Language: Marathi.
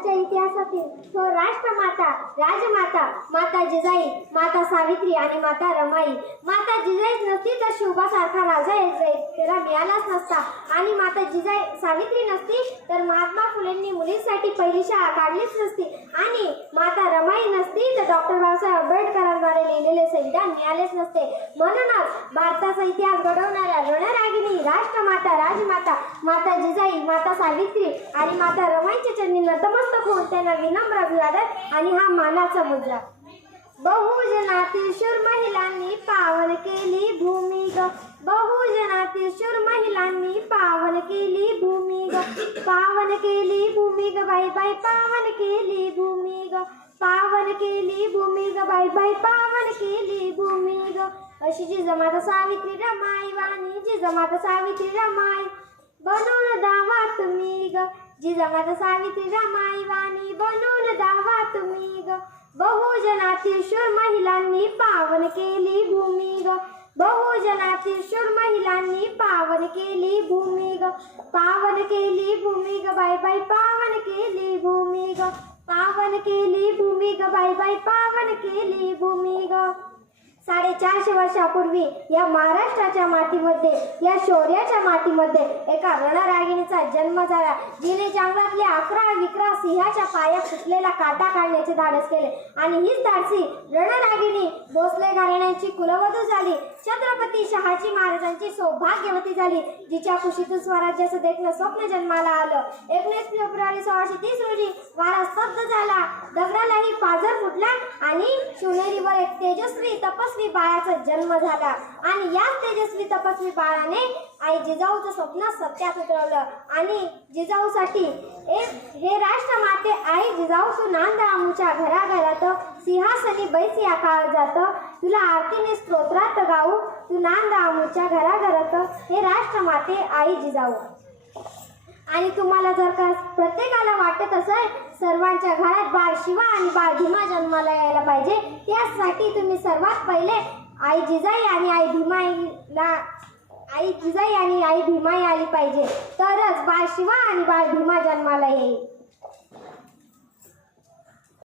महाराष्ट्राच्या इतिहासातील तो राष्ट्रमाता, राजमाता, माता जिजाई, माता सावित्री आणि माता रमाई. माता जिजाईच नसती तर शिवबासारखा राजा त्याला मिळालाच नसता आणि माता जिजाई सावित्री नसती तर महात्मा फुलेंनी मुलींसाठी पहिली शाळा काढलीच नसती आणि माता रमाई नसती तर डॉक्टर बाबासाहेब आंबेडकरांद्वारे लिहिलेले संविधान मिळालेच नसते. म्हणूनच भारताचा इतिहास घडवणाऱ्या रणरागिणी, राष्ट्रमाता, राजमाता, माता जिजाई, माता सावित्री आणि माता रमाईच्या चरणी नतमस्तक होऊन त्यांना विनम्र अभिवादन आणि हा मानाचा मुद्रा. बहुजनातील शूर महिलांनी पावन केली भूमी ग, बहुजनातील शूर महिलांनी पावन केली भूमी ग, पावन केली भूमी ग बाई बाई, पावन केली भूमी ग, पावन केली भूमी ग बाई बाई, पावन केली भूमी ग. अशी जिजामाता सावित्री रमाई वाणी, जिजामाता सावित्री रमाई बनवून दावा तुम्ही ग, जिजामाता सावित्री रमाई वाणी बनवून दावा तुम्ही ग. बहुजनातील शूर महिलांनी पावन केली भूमी ग, बहुजनातील शूर महिलांनी पावन केली भूमी ग, पावन केली भूमी ग बाई बाई, पावन केली भूमी ग, पावन केली भूमी ग बाई बाई, पावन केली भूमी ग. 450 वर्षापूर्वी या महाराष्ट्राच्या मातीमध्ये, या शौर्याच्या मातीमध्ये एका रणरागिणीचा जन्म झाला, जिने जंगलातल्या 11 विक्रा सिंहाच्या पायात सुटलेला काटा काढण्याचे धाडस केले आणि हीच धाडसी रणरागिणी भोसले घराण्याची कुलवधू झाली, छत्रपती शहाजी महाराजांची सौभाग्यवती झाली, जिच्या कुशीतून स्वराज्याचं देखणं स्वप्न जन्माला आलं. 19 फेब्रुवारी 1630 रोजी वारा स्तब्ध झाला, दगडालाही पाझर फुटला आणि शिवनेरीवर एक तेजस्वी तपस्वी बाळाचा जन्म झाला आणि याच तेजस्वी तपस्वी बाळाने आई जिजाऊचं स्वप्न सत्यात उतरवलं आणि जिजाऊसाठी हे राष्ट्रमाते आई जिजाऊ तू नांद आमच्या घराघरात, सिंहासनी बैसी काळ जात, तुला आरतीने स्तोत्रात गाऊ, तू नांद आमच्या घराघरात, हे राष्ट्रमाते आई जिजाऊ. आणि तुम्हाला जर का प्रत्येकाला वाटत असेल सर्वांच्या घरात बाळ शिवा आणि बाळ भीमा जन्माला यायला पाहिजे, त्यासाठी तुम्ही सर्वात पहिले आई जिजाई आणि आई भीमाई आली पाहिजे, तरच बाळ शिवा आणि बाळ भीमा जन्माला येईल.